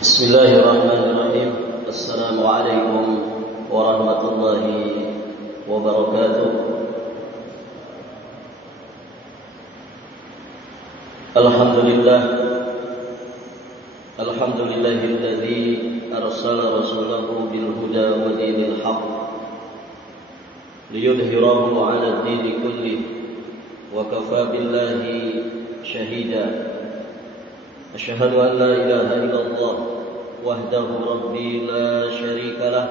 Bismillahirrahmanirrahim. Assalamualaikum warahmatullahi wabarakatuh. Alhamdulillahilladzi arsala rasulahu bil huda wa dinil haqq liyudhhirahu 'ala ad-dini kullih wa kafaa billahi shahida. Asyhadu an la ilaha illallah wahdahu rabbi la syarika lah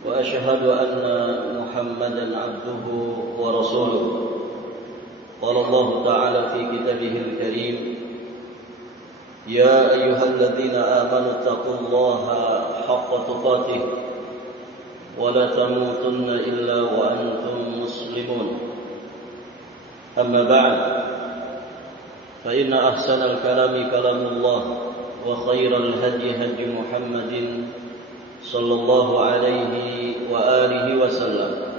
wa asyhadu anna Muhammadan 'abduhu wa rasuluh. Qala Allah ta'ala fi kitabihil karim, ya ayyuhalladzina amanu taqullaha haqqa tuqatih wa la tamutunna illa wa antum muslimun. Amma ba'd, fa inna ahsanal kalami kalamullah wa khairal hadi hadi Muhammadin sallallahu alaihi wa alihi wasallam.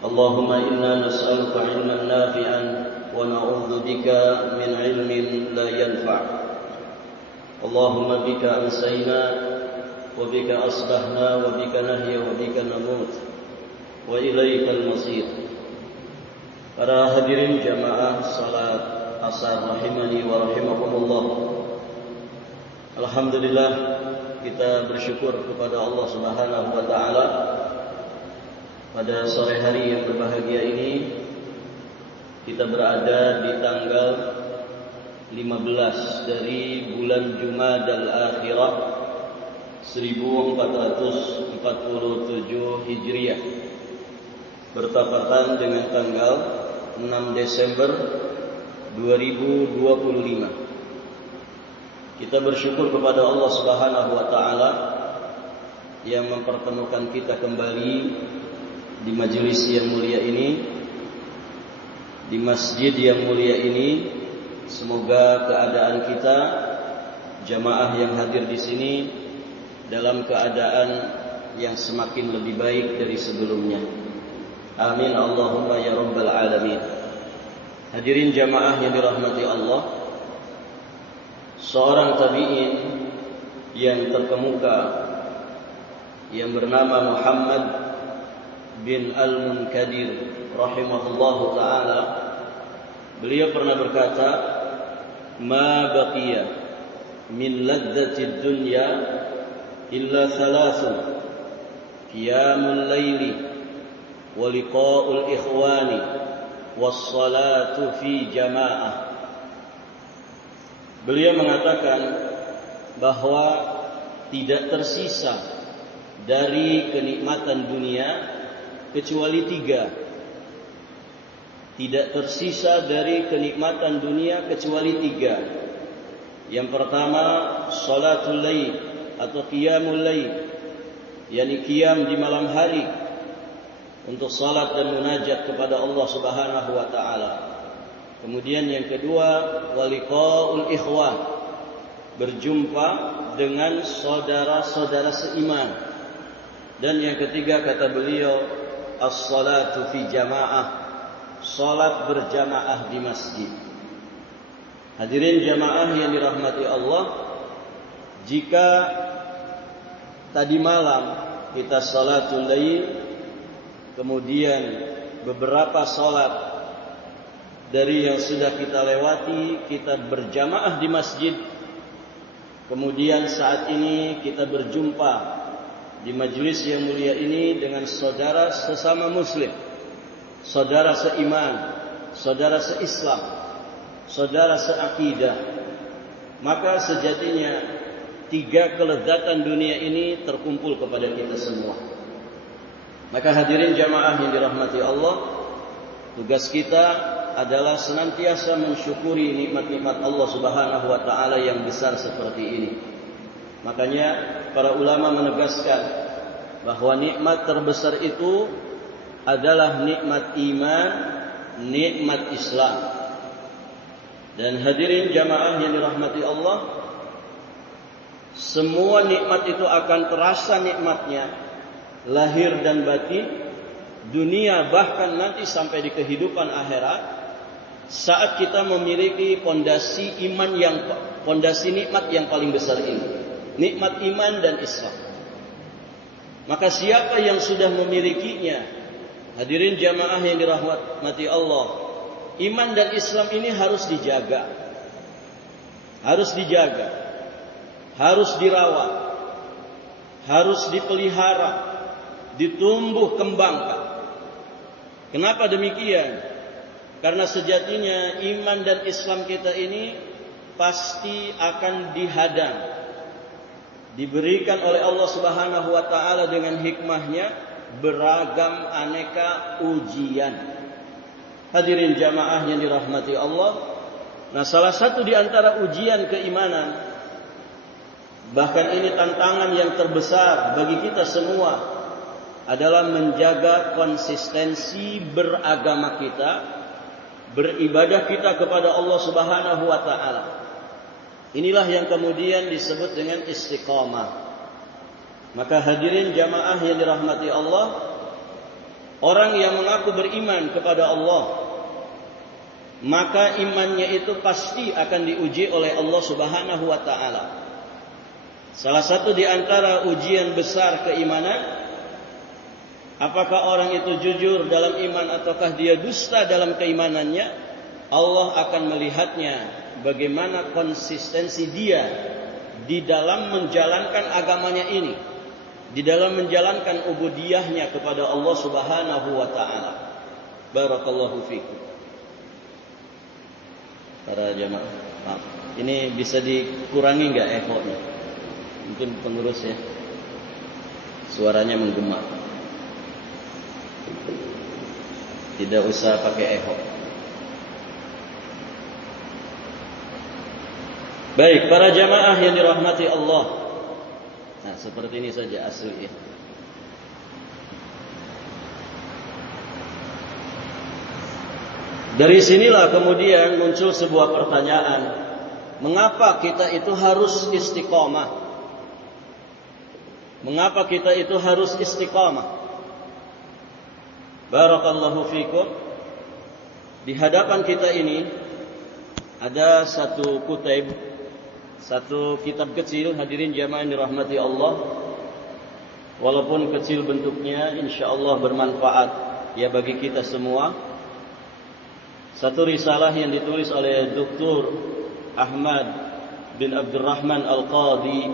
Allahumma inna nas'aluka 'ilman nafi'an wa na'udzu bika min 'ilmin la yanfa'. Allahumma bika amsayna wa bika asbahna wa bika nahya wa bika namut wa ilaikal masir. Para hadirin jamaah salat asar rahimani wa rahimakumullah. Alhamdulillah, kita bersyukur kepada Allah Subhanahu wa taala pada sore hari yang berbahagia ini. Kita berada di tanggal 15 dari bulan Jumadal Akhirah 1447 Hijriah, bertepatan dengan tanggal 6 Desember 2025. Kita bersyukur kepada Allah Subhanahu wa taala yang mempertemukan kita kembali di majelis yang mulia ini, di masjid yang mulia ini. Semoga keadaan kita, jamaah yang hadir di sini, dalam keadaan yang semakin lebih baik dari sebelumnya. Amin Allahumma ya rabbal alamin. Hadirin jamaah yang dirahmati Allah, seorang tabi'in yang terkemuka yang bernama Muhammad bin Al-Munkadir rahimahullahu ta'ala, beliau pernah berkata, ma baqiya min ladzatid dunya illa thalathun, qiyamul laili wa liqa'ul ikhwani was-salatu fi jamaah. Beliau mengatakan bahwa tidak tersisa dari kenikmatan dunia kecuali tiga. Tidak tersisa dari kenikmatan dunia kecuali tiga. Yang pertama, salatul lail atau qiyamul lail, yakni qiyam di malam hari untuk salat dan munajat kepada Allah Subhanahu wa taala. Kemudian yang kedua, waliqaul ikhwan, berjumpa dengan saudara-saudara seiman. Dan yang ketiga, kata beliau, as-salatu fi jamaah, salat berjamaah di masjid. Hadirin jamaah yang dirahmati Allah, jika tadi malam kita salatul lail, kemudian beberapa salat dari yang sudah kita lewati kita berjamaah di masjid, kemudian saat ini kita berjumpa di majelis yang mulia ini dengan saudara sesama muslim, saudara seiman, saudara seislam, saudara seakidah, maka sejatinya tiga kelezatan dunia ini terkumpul kepada kita semua. Maka hadirin jamaah yang dirahmati Allah, tugas kita adalah senantiasa mensyukuri nikmat-nikmat Allah Subhanahu wa taala yang besar seperti ini. Makanya para ulama menegaskan bahwa nikmat terbesar itu adalah nikmat iman, nikmat Islam. Dan hadirin jamaah yang dirahmati Allah, semua nikmat itu akan terasa nikmatnya lahir dan batin, dunia bahkan nanti sampai di kehidupan akhirat, saat kita memiliki pondasi nikmat yang paling besar ini, nikmat iman dan Islam. Maka siapa yang sudah memilikinya, hadirin jamaah yang dirahmati Allah, iman dan Islam ini harus dijaga, harus dirawat, harus dipelihara, ditumbuh kembangkan. Kenapa demikian? Karena sejatinya iman dan Islam kita ini pasti akan dihadang, diberikan oleh Allah Subhanahu wa taala dengan hikmahnya beragam aneka ujian. Hadirin jamaah yang dirahmati Allah, nah salah satu di antara ujian keimanan, bahkan ini tantangan yang terbesar bagi kita semua, adalah menjaga konsistensi beragama kita, beribadah kita kepada Allah Subhanahu wa taala. Inilah yang kemudian disebut dengan istiqamah. Maka hadirin jamaah yang dirahmati Allah, orang yang mengaku beriman kepada Allah, maka imannya itu pasti akan diuji oleh Allah Subhanahu wa taala. Salah satu di antara ujian besar keimanan, apakah orang itu jujur dalam iman ataukah dia dusta dalam keimanannya? Allah akan melihatnya bagaimana konsistensi dia di dalam menjalankan agamanya ini, di dalam menjalankan ubudiyahnya kepada Allah Subhanahu wa taala. Barakallahu fikum. Para jamaah, maaf. Ini bisa dikurangi enggak echo-nya? Mungkin pengurus ya. Suaranya menggema. Tidak usah pakai echo. Baik, para jamaah yang dirahmati Allah. Nah, seperti ini saja asli ya. Dari sinilah kemudian muncul sebuah pertanyaan. Mengapa kita itu harus istiqamah? Mengapa kita itu harus istiqamah? Barakallahu fikum. Di hadapan kita ini ada satu kutaib, satu kitab kecil, hadirin jamaah yang dirahmati Allah. Walaupun kecil bentuknya, insyaallah bermanfaat ya bagi kita semua. Satu risalah yang ditulis oleh Dr. Ahmad bin Abdurrahman Al-Qadhi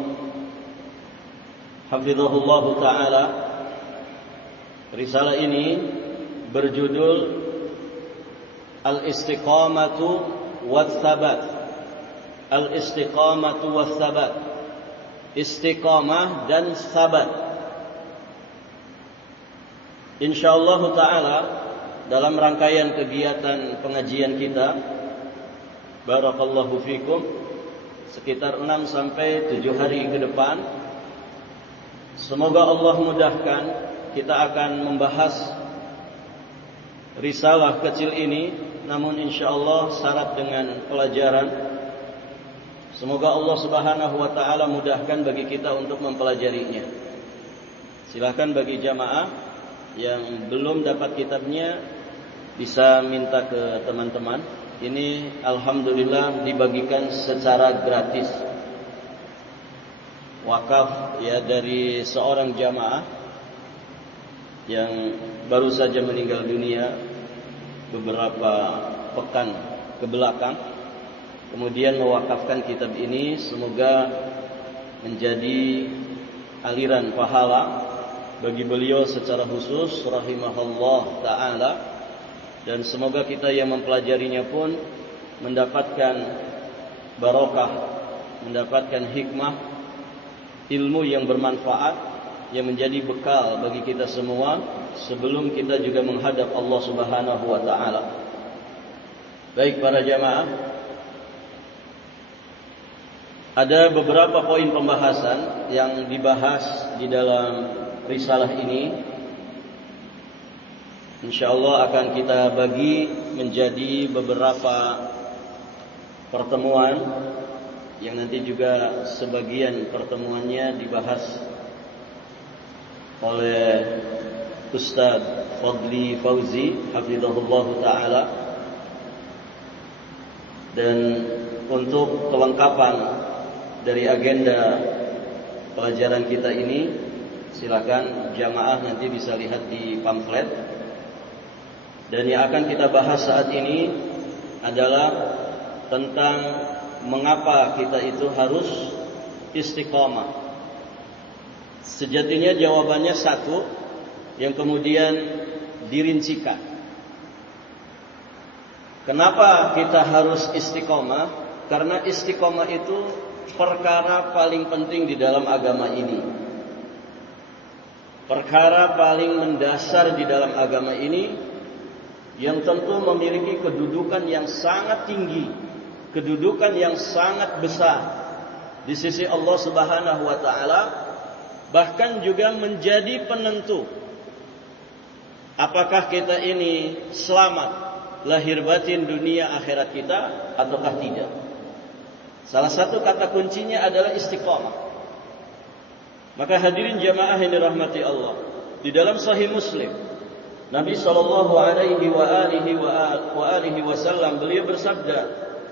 hafizahullah taala. Risalah ini berjudul Al-Istiqamatu Wath-Thabat. Al-Istiqamatu Wath-Thabat. Istiqamah dan sabat. Insyaallah taala dalam rangkaian kegiatan pengajian kita, barakallahu fikum, sekitar 6 sampai 7 hari ke depan, semoga Allah mudahkan, kita akan membahas risalah kecil ini, namun insyaallah syarat dengan pelajaran. Semoga Allah Subhanahu wa taala mudahkan bagi kita untuk mempelajarinya. Silakan bagi jamaah yang belum dapat kitabnya bisa minta ke teman-teman. Ini alhamdulillah dibagikan secara gratis. Wakaf ya dari seorang jamaah yang baru saja meninggal dunia beberapa pekan ke belakang, kemudian mewakafkan kitab ini. Semoga menjadi aliran pahala bagi beliau secara khusus rahimahullah ta'ala, dan semoga kita yang mempelajarinya pun mendapatkan barokah, mendapatkan hikmah, ilmu yang bermanfaat yang menjadi bekal bagi kita semua sebelum kita juga menghadap Allah Subhanahu wa taala. Baik para jamaah, ada beberapa poin pembahasan yang dibahas di dalam risalah ini. Insyaallah akan kita bagi menjadi beberapa pertemuan yang nanti juga sebagian pertemuannya dibahas oleh Ustaz Fadli Fauzi hafizahullah taala. Dan untuk kelengkapan dari agenda pelajaran kita ini, silakan jamaah nanti bisa lihat di pamflet. Dan yang akan kita bahas saat ini adalah tentang mengapa kita itu harus istiqamah. Sejatinya jawabannya satu, yang kemudian dirincikan. Kenapa kita harus istiqomah? Karena istiqomah itu perkara paling penting di dalam agama ini. Perkara paling mendasar di dalam agama ini, yang tentu memiliki kedudukan yang sangat tinggi, kedudukan yang sangat besar di sisi Allah Subhanahu wa taala, bahkan juga menjadi penentu apakah kita ini selamat lahir batin dunia akhirat kita ataukah tidak. Salah satu kata kuncinya adalah istiqamah. Maka hadirin jamaah yang dirahmati Allah, di dalam Sahih Muslim, Nabi sallallahu alaihi wasallam beliau bersabda,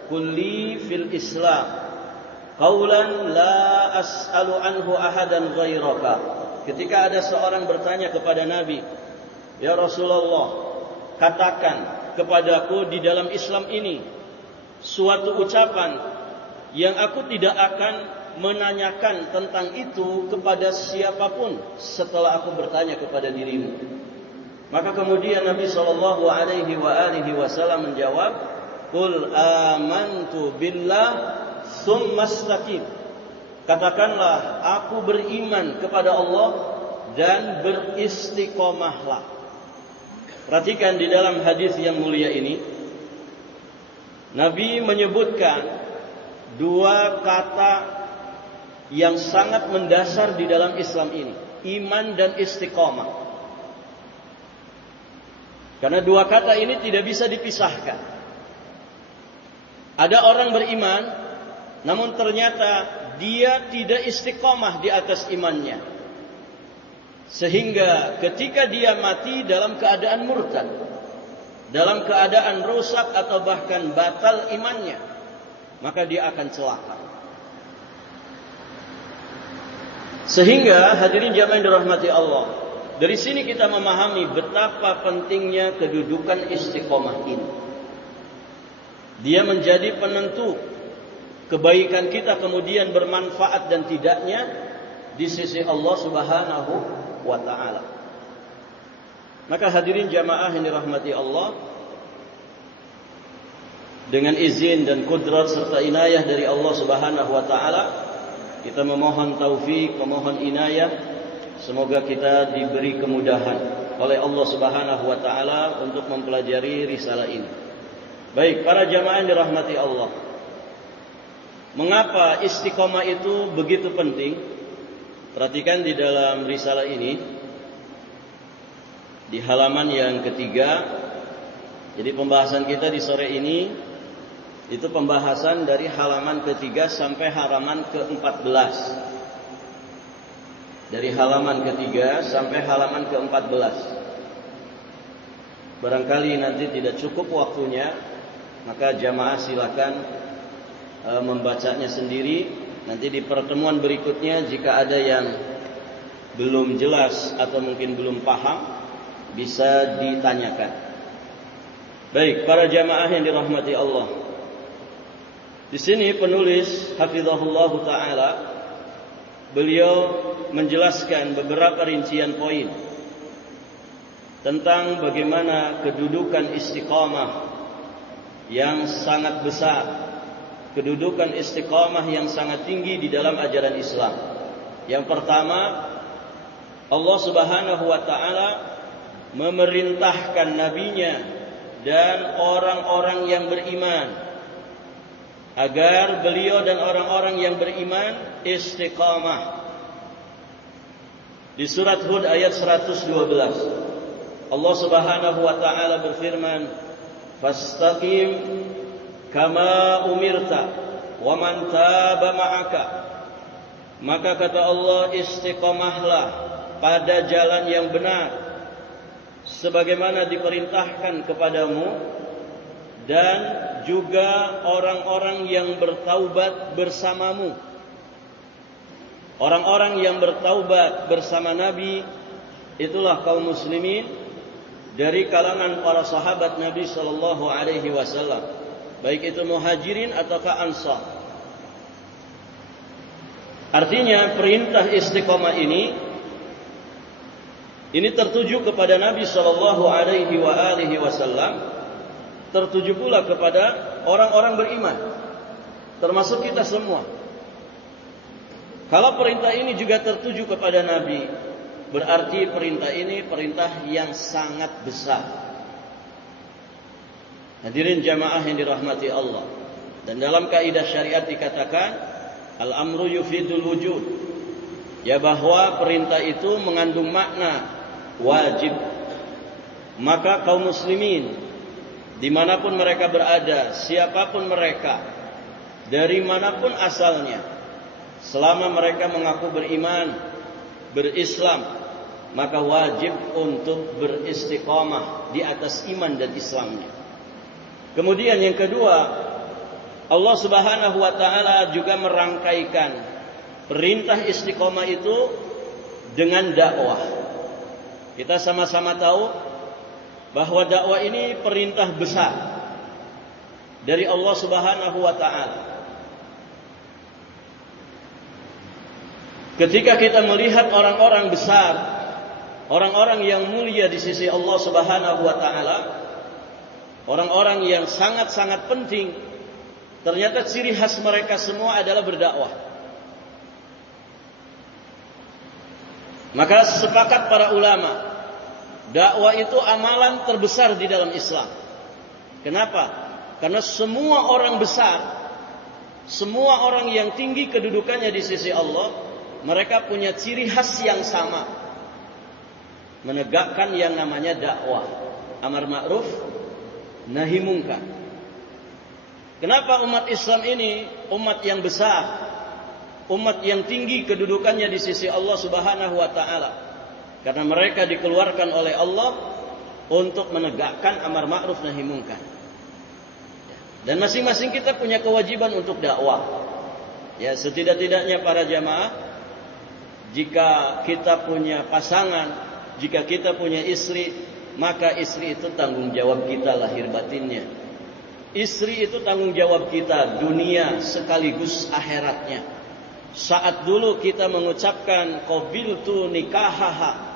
"Kulli fil Islam qaulan la as'alu anhu ahadan ghairaka." Ketika ada seorang bertanya kepada Nabi, "Ya Rasulullah, katakan kepadaku di dalam Islam ini suatu ucapan yang aku tidak akan menanyakan tentang itu kepada siapapun setelah aku bertanya kepada dirimu." Maka kemudian Nabi sallallahu alaihi wasallam menjawab, "Qul amantu billah tsumma istaqim." Katakanlah, aku beriman kepada Allah dan beristiqomahlah. Perhatikan di dalam hadis yang mulia ini, Nabi menyebutkan dua kata yang sangat mendasar di dalam Islam ini, iman dan istiqomah. Karena dua kata ini tidak bisa dipisahkan. Ada orang beriman, namun ternyata dia tidak istiqomah di atas imannya. Sehingga ketika dia mati dalam keadaan murtad, dalam keadaan rusak atau bahkan batal imannya, maka dia akan celaka. Sehingga hadirin jamaah yang dirahmati Allah, dari sini kita memahami betapa pentingnya kedudukan istiqomah ini. Dia menjadi penentu kebaikan kita kemudian bermanfaat dan tidaknya di sisi Allah Subhanahu wa ta'ala. Maka hadirin jamaah yang dirahmati Allah, dengan izin dan kudrat serta inayah dari Allah Subhanahu wa ta'ala, kita memohon taufik, memohon inayah, semoga kita diberi kemudahan oleh Allah Subhanahu wa ta'ala untuk mempelajari risalah ini. Baik, para jamaah yang dirahmati Allah, mengapa istiqomah itu begitu penting? Perhatikan di dalam risalah ini, di halaman yang ketiga. Jadi pembahasan kita di sore ini itu pembahasan dari halaman ketiga sampai halaman ke-14. Dari halaman ketiga sampai halaman ke-14. Barangkali nanti tidak cukup waktunya, maka jamaah silakan membacanya sendiri. Nanti di pertemuan berikutnya jika ada yang belum jelas atau mungkin belum paham, bisa ditanyakan. Baik, para jamaah yang dirahmati Allah, di sini penulis hafizahullah taala, beliau menjelaskan beberapa rincian poin tentang bagaimana kedudukan istiqamah yang sangat besar, kedudukan istiqamah yang sangat tinggi di dalam ajaran Islam. Yang pertama, Allah Subhanahu wa ta'ala memerintahkan nabinya dan orang-orang yang beriman agar beliau dan orang-orang yang beriman istiqamah. Di surat Hud ayat 112, Allah Subhanahu wa ta'ala berfirman, "Fastaqim kama umirta wa man taba ma'aka." Maka kata Allah, istiqamahlah pada jalan yang benar sebagaimana diperintahkan kepadamu, dan juga orang-orang yang bertaubat bersamamu. Orang-orang yang bertaubat bersama Nabi itulah kaum muslimin dari kalangan para sahabat Nabi sallallahu alaihi wasallam, baik itu muhajirin ataukah ansar. Artinya perintah istiqomah ini tertuju kepada Nabi sallallahu alaihi wasallam, tertuju pula kepada orang-orang beriman, termasuk kita semua. Kalau perintah ini juga tertuju kepada Nabi, berarti perintah ini perintah yang sangat besar. Hadirin jamaah yang dirahmati Allah. Dan dalam kaidah syariat dikatakan al-amru yufidul wujud. Ya, bahwa perintah itu mengandung makna wajib. Maka kaum muslimin dimanapun mereka berada, siapapun mereka, dari manapun asalnya, selama mereka mengaku beriman, berislam, maka wajib untuk beristiqamah di atas iman dan Islamnya. Kemudian yang kedua, Allah Subhanahu wa taala juga merangkaikan perintah istiqamah itu dengan dakwah. Kita sama-sama tahu bahwa dakwah ini perintah besar dari Allah Subhanahu wa taala. Ketika kita melihat orang-orang besar, orang-orang yang mulia di sisi Allah Subhanahu wa taala, orang-orang yang sangat-sangat penting, ternyata ciri khas mereka semua adalah berdakwah. Maka sepakat para ulama, dakwah itu amalan terbesar di dalam Islam. Kenapa? Karena semua orang besar, semua orang yang tinggi kedudukannya di sisi Allah, mereka punya ciri khas yang sama, menegakkan yang namanya dakwah, amar ma'ruf, nahi mungkar. Kenapa umat Islam ini umat yang besar, umat yang tinggi kedudukannya di sisi Allah Subhanahu wa taala? Karena mereka dikeluarkan oleh Allah untuk menegakkan amar ma'ruf nahi mungkar. Dan masing-masing kita punya kewajiban untuk dakwah. Ya, setidak-tidaknya para jamaah, jika kita punya pasangan, jika kita punya istri, maka istri itu tanggung jawab kita lahir batinnya. Istri itu tanggung jawab kita dunia sekaligus akhiratnya. Saat dulu kita mengucapkan qabiltu nikahaha,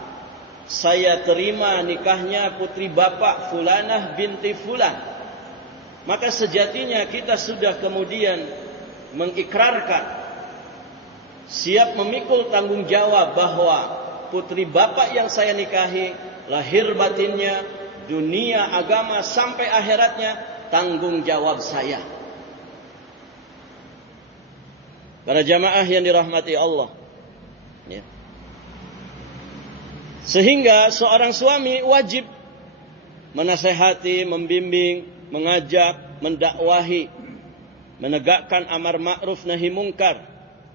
saya terima nikahnya putri bapak fulanah binti fulan, maka sejatinya kita sudah kemudian mengikrarkan, siap memikul tanggung jawab bahwa putri bapak yang saya nikahi, lahir batinnya, dunia, agama, sampai akhiratnya, tanggung jawab saya. Para jamaah yang dirahmati Allah, ya. Sehingga seorang suami wajib menasehati, membimbing, mengajak, mendakwahi, menegakkan amar ma'ruf nahi mungkar.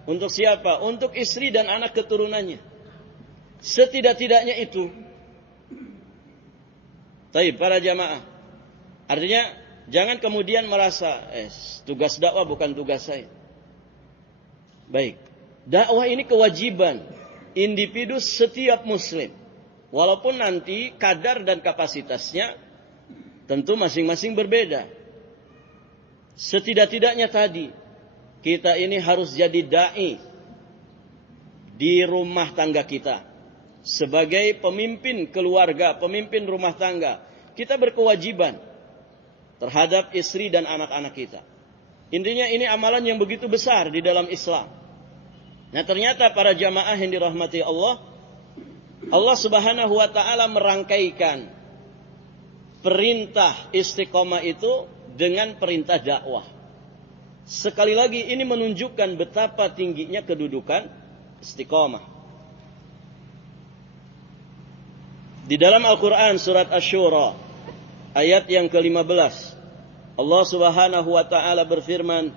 Untuk siapa? Untuk istri dan anak keturunannya. Setidak-tidaknya itu. Baik, para jamaah. Artinya jangan kemudian merasa tugas dakwah bukan tugas saya. Baik. Dakwah ini kewajiban individu setiap muslim. Walaupun nanti kadar dan kapasitasnya tentu masing-masing berbeda. Setidak-tidaknya tadi, kita ini harus jadi da'i di rumah tangga kita. Sebagai pemimpin keluarga, pemimpin rumah tangga, kita berkewajiban terhadap istri dan anak-anak kita. Intinya ini amalan yang begitu besar di dalam Islam. Nah, ternyata para jamaah yang dirahmati Allah, Allah Subhanahu wa taala merangkaikan perintah istiqomah itu dengan perintah dakwah. Sekali lagi ini menunjukkan betapa tingginya kedudukan istiqomah. Di dalam Al-Quran surat Asy-Syura ayat yang ke-15, Allah Subhanahu wa taala berfirman,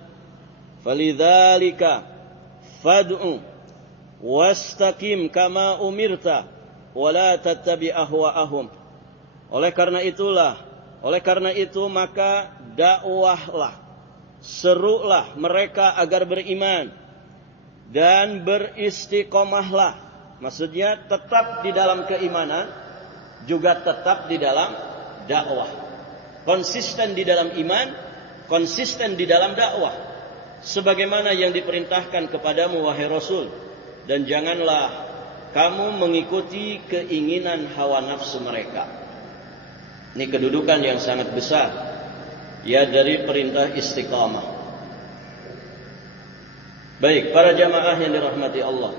"Falidzalika fad'u wastaqim kama umirta wa la tattabi' ahwa'ahum." Oleh karena itu maka dakwahlah, serulah mereka agar beriman dan beristiqomahlah. Maksudnya tetap di dalam keimanan, juga tetap di dalam dakwah. Konsisten di dalam iman, konsisten di dalam dakwah. Sebagaimana yang diperintahkan kepadamu wahai Rasul. Dan janganlah kamu mengikuti keinginan hawa nafsu mereka. Ini kedudukan yang sangat besar, ya, dari perintah istiqamah. Baik, para jamaah yang dirahmati Allah.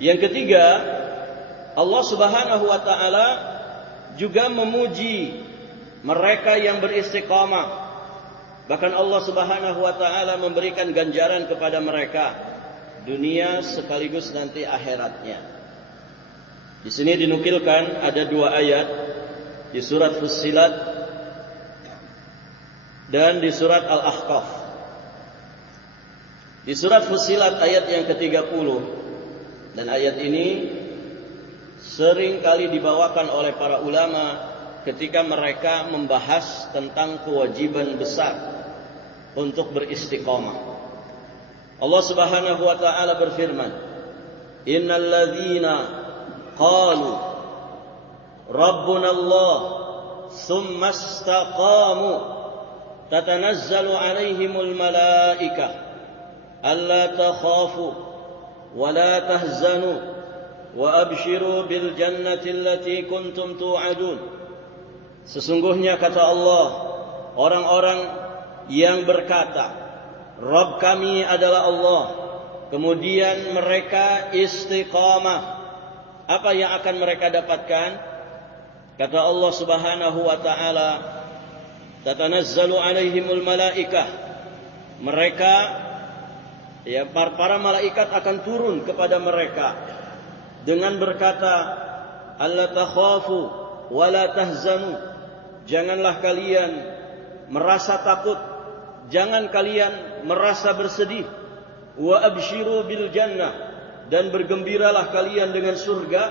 Yang ketiga, Allah Subhanahu wa taala juga memuji mereka yang beristiqamah. Bahkan Allah Subhanahu wa taala memberikan ganjaran kepada mereka dunia sekaligus nanti akhiratnya. Di sini dinukilkan ada 2 ayat di surat Fussilat dan di surat Al-Ahqaf. Di surat Fussilat ayat yang ke-30, dan ayat ini sering kali dibawakan oleh para ulama ketika mereka membahas tentang kewajiban besar untuk beristiqamah. Allah Subhanahu wa taala berfirman, "Innal ladzina qalu Rabbuna Allah tsumma istaqamu tatanazzalu 'alaihimul malaikah alla takhafu wa la tahzanu wa abshiru bil jannati allati kuntum tu'adun." Sesungguhnya kata Allah, orang-orang yang berkata, Rabb kami adalah Allah, kemudian mereka istiqamah, apa yang akan mereka dapatkan? Kata Allah Subhanahu wa taala, tatanazzalu alaihimul malaikah, mereka, ya, para malaikat akan turun kepada mereka dengan berkata, alla takhafu wa la tahzanu, janganlah kalian merasa takut, jangan kalian merasa bersedih, wa abshiru bil jannah, dan bergembiralah kalian dengan surga,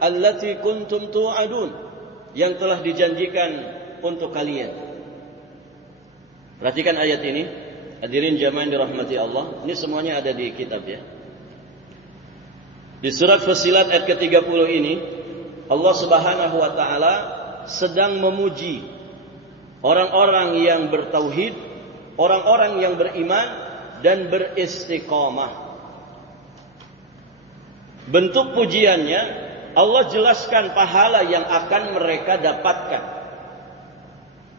allati kuntum tu'adun, yang telah dijanjikan untuk kalian. Perhatikan ayat ini, hadirin jamaah yang dirahmati Allah. Ini semuanya ada di kitab, ya. Di surat Fussilat ayat ke-30 ini, Allah Subhanahu wa taala sedang memuji orang-orang yang bertauhid, orang-orang yang beriman dan beristiqamah. Bentuk pujiannya, Allah jelaskan pahala yang akan mereka dapatkan.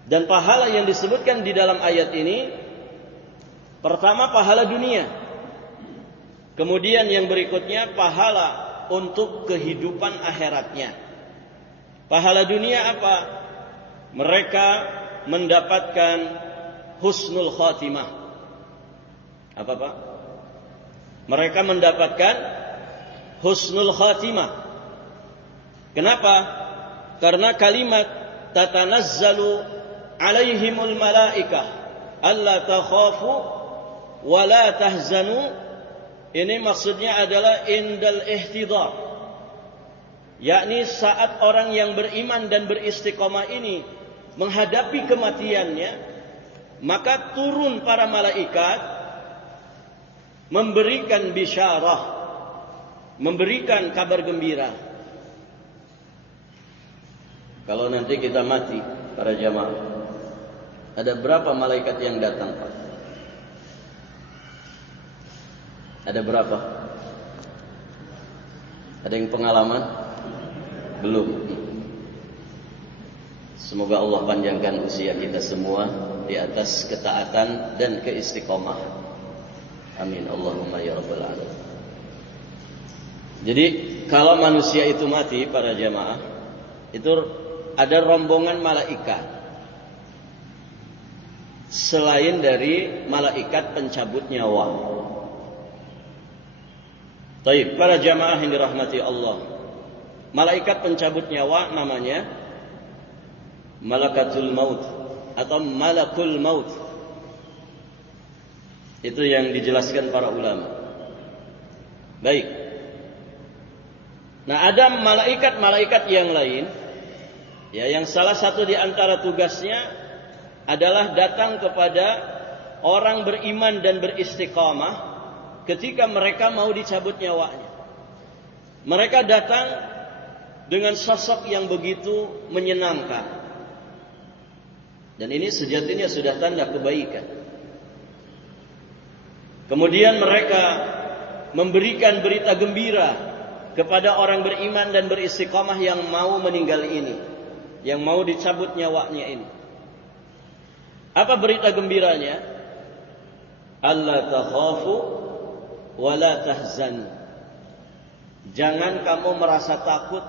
Dan pahala yang disebutkan di dalam ayat ini, pertama pahala dunia. Kemudian yang berikutnya pahala untuk kehidupan akhiratnya. Pahala dunia apa? Mereka mendapatkan husnul khatimah. Apa Pak? Mereka mendapatkan husnul khatimah. Kenapa? Karena kalimat tatanazzalu alaihimul malaikah alla takhafu wa la tahzanu, ini maksudnya adalah indal ihtidar, yakni saat orang yang beriman dan beristiqamah ini menghadapi kematiannya, maka turun para malaikat memberikan bisyarah, memberikan kabar gembira. Kalau nanti kita mati, para jamaah, ada berapa malaikat yang datang, Pak? Ada berapa? Ada yang pengalaman? Belum. Semoga Allah panjangkan usia kita semua di atas ketaatan dan keistiqomahan. Amin Allahumma ya rabbal alamin. Jadi kalau manusia itu mati, para jamaah, itu ada rombongan malaikat selain dari malaikat pencabut nyawa. Baik, para jamaah yang dirahmati Allah, malaikat pencabut nyawa namanya Malakatul Maut atau Malakul Maut. Itu yang dijelaskan para ulama. Baik. Nah, ada malaikat-malaikat yang lain, ya, yang salah satu di antara tugasnya adalah datang kepada orang beriman dan beristiqamah ketika mereka mau dicabut nyawanya. Mereka datang dengan sosok yang begitu menyenangkan. Dan ini sejatinya sudah tanda kebaikan. Kemudian mereka memberikan berita gembira kepada orang beriman dan beristiqamah yang mau meninggal ini, yang mau dicabut nyawanya ini. Apa berita gembiranya? Alla takhafu wa la tahzanu. Jangan kamu merasa takut,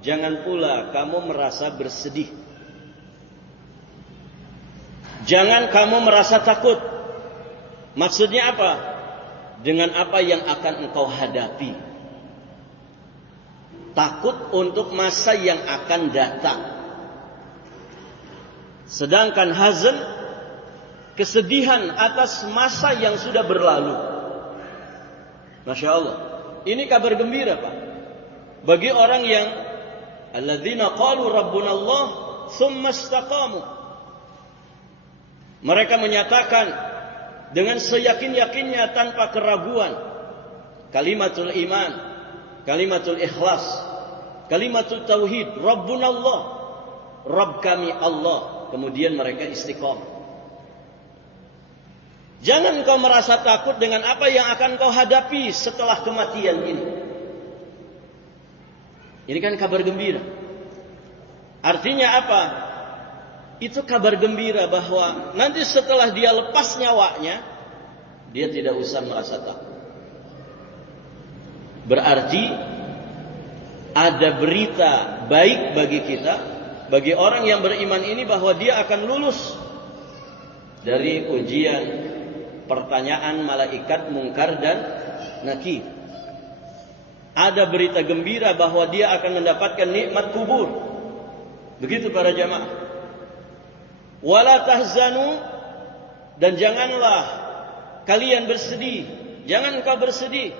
jangan pula kamu merasa bersedih. Jangan kamu merasa takut. Maksudnya apa? Dengan apa yang akan engkau hadapi. Takut untuk masa yang akan datang. Sedangkan hazan, kesedihan atas masa yang sudah berlalu. Masya Allah. Ini kabar gembira, Pak. Bagi orang yang alladzina qalu rabbuna Allah tsumma istaqamu. Mereka menyatakan dengan seyakin-yakinnya tanpa keraguan kalimatul iman, kalimatul ikhlas, kalimatul tauhid, Rabbuna Allah, Rabb kami Allah. Kemudian mereka istiqamah. Jangan kau merasa takut dengan apa yang akan kau hadapi setelah kematian ini. Ini kan kabar gembira. Artinya apa? Itu kabar gembira bahwa nanti setelah dia lepas nyawanya, dia tidak usah merasa takut. Berarti ada berita baik bagi kita, bagi orang yang beriman ini, bahwa dia akan lulus dari ujian pertanyaan malaikat Munkar dan Nakir. Ada berita gembira bahwa dia akan mendapatkan nikmat kubur. Begitu para jamaah. Wala tahzanu, dan janganlah kalian bersedih. Jangan engkau bersedih.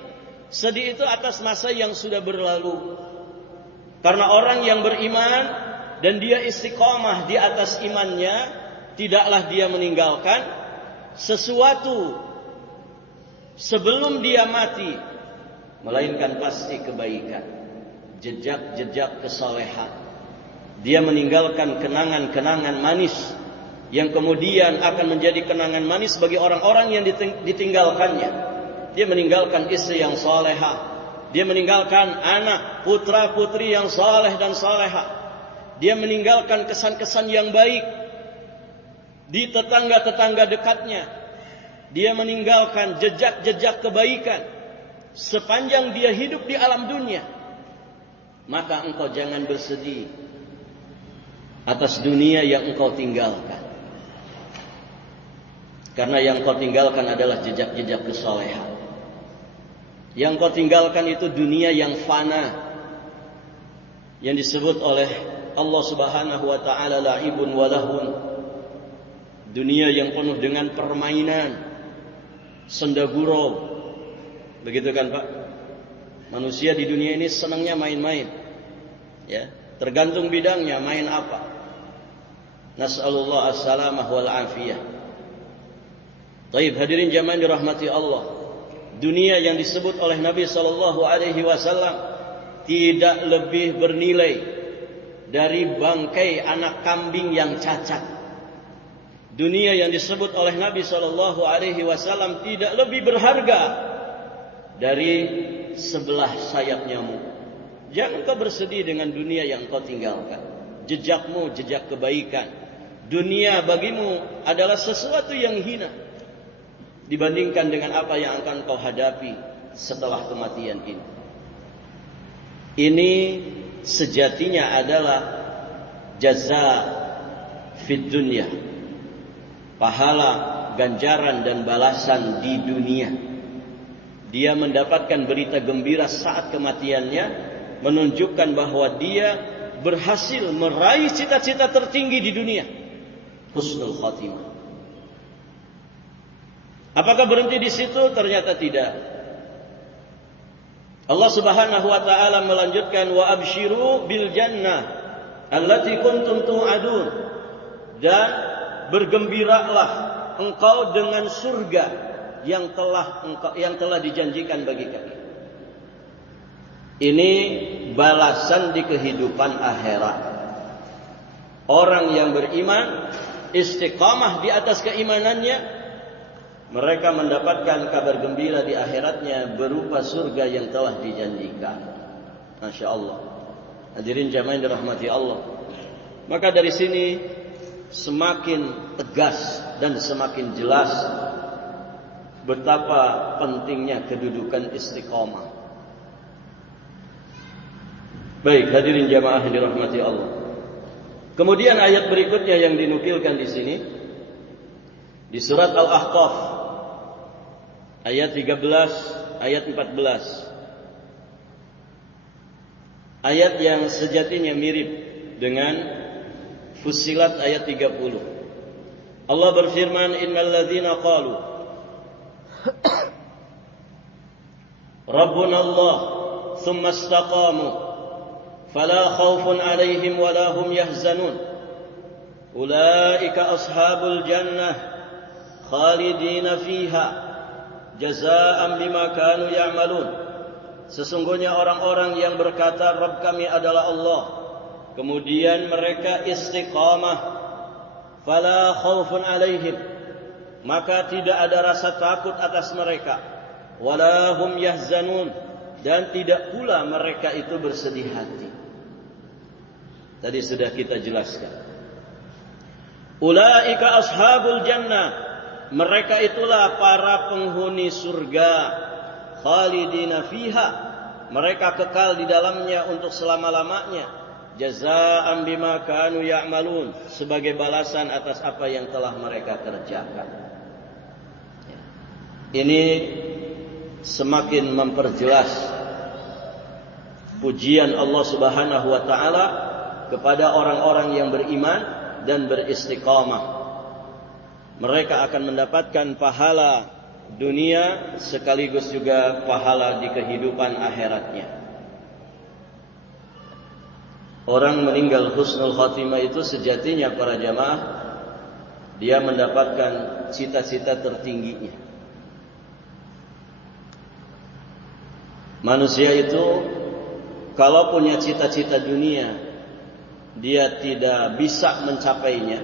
Sedih itu atas masa yang sudah berlalu. Karena orang yang beriman dan dia istiqamah di atas imannya, tidaklah dia meninggalkan sesuatu sebelum dia mati, melainkan pasti kebaikan, jejak-jejak kesalehan. Dia meninggalkan kenangan-kenangan manis yang kemudian akan menjadi kenangan manis bagi orang-orang yang ditinggalkannya. Dia meninggalkan istri yang salehah, dia meninggalkan anak putra putri yang saleh dan salehah. Dia meninggalkan kesan-kesan yang baik di tetangga-tetangga dekatnya. Dia meninggalkan jejak-jejak kebaikan sepanjang dia hidup di alam dunia. Maka engkau jangan bersedih atas dunia yang engkau tinggalkan. Karena yang kau tinggalkan adalah jejak-jejak kesalehan. Yang kau tinggalkan itu dunia yang fana, yang disebut oleh Allah Subhanahu wa taala la'ibun wa lahun. Dunia yang penuh dengan permainan, senda gurau. Begitu kan, Pak? Manusia di dunia ini senangnya main-main. Ya, tergantung bidangnya, main apa. Nas'alullah as-salamah wal afiyah. Taib, hadirin jamaah dirahmati Allah. Dunia yang disebut oleh Nabi SAW tidak lebih bernilai dari bangkai anak kambing yang cacat. Dunia yang disebut oleh Nabi SAW tidak lebih berharga dari sebelah sayap nyamuk. Jangan kau bersedih dengan dunia yang kau tinggalkan. Jejakmu jejak kebaikan. Dunia bagimu adalah sesuatu yang hina dibandingkan dengan apa yang akan kau hadapi setelah kematian ini. Ini sejatinya adalah jaza fid dunya, pahala, ganjaran dan balasan di dunia. Dia mendapatkan berita gembira saat kematiannya, menunjukkan bahwa dia berhasil meraih cita-cita tertinggi di dunia, husnul khatimah. Apakah berhenti di situ? Ternyata tidak. Allah Subhanahu wa taala melanjutkan, wa absyiru bil jannah allati kuntum tu'adun, dan bergembiralah engkau dengan surga yang telah dijanjikan bagi kami. Ini balasan di kehidupan akhirat. Orang yang beriman istiqamah di atas keimanannya, mereka mendapatkan kabar gembira di akhiratnya berupa surga yang telah dijanjikan. Masya Allah. Hadirin jamaah yang dirahmati Allah. Maka dari sini semakin tegas dan semakin jelas betapa pentingnya kedudukan istiqamah. Baik, hadirin jamaah yang dirahmati Allah. Kemudian ayat berikutnya yang dinukilkan di sini di surat Al-Ahqaf ayat 13, ayat 14. Ayat yang sejatinya mirip dengan Fussilat ayat 30. Allah berfirman, "Innal ladzina qalu Rabbuna Allah, tsumma istaqamu فلا خوف عليهم ولا هم يحزنون أولئك أصحاب الجنة خالدين فيها جزاء بما كانوا يعملون." Sesungguhnya orang-orang yang berkata Rabb kami adalah Allah, kemudian mereka istiqamah, fala khaufun alaihim, maka tidak ada rasa takut atas mereka, wala hum yahzanun, dan tidak pula mereka itu bersedih hati. Tadi sudah kita jelaskan. Ulaika ashabul jannah, mereka itulah para penghuni surga. Khalidina fiha, mereka kekal di dalamnya untuk selama-lamanya. Jazaa'an bima kanu ya'malun, sebagai balasan atas apa yang telah mereka kerjakan. Ini semakin memperjelas pujian Allah Subhanahu wa taala kepada orang-orang yang beriman dan beristiqamah. Mereka akan mendapatkan pahala dunia sekaligus juga pahala di kehidupan akhiratnya. Orang meninggal husnul khatimah itu sejatinya para jamaah, dia mendapatkan cita-cita tertingginya. Manusia itu kalau punya cita-cita dunia, dia tidak bisa mencapainya.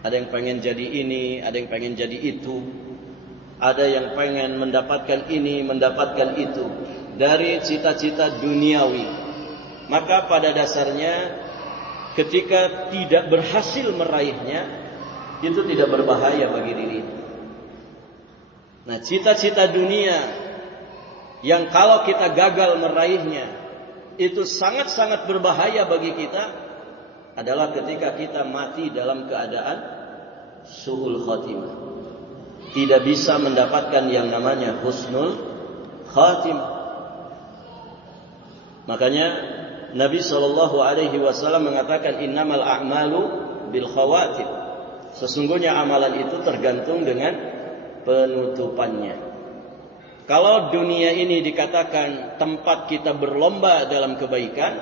Ada yang pengen jadi ini, ada yang pengen jadi itu, ada yang pengen mendapatkan ini, mendapatkan itu dari cita-cita duniawi. Maka pada dasarnya ketika tidak berhasil meraihnya, itu tidak berbahaya bagi diri. Nah, cita-cita dunia yang kalau kita gagal meraihnya itu sangat-sangat berbahaya bagi kita adalah ketika kita mati dalam keadaan su'ul khatimah, tidak bisa mendapatkan yang namanya husnul khatimah. Makanya Nabi SAW mengatakan innamal a'malu bil khawatim, sesungguhnya amalan itu tergantung dengan penutupannya. Kalau dunia ini dikatakan tempat kita berlomba dalam kebaikan,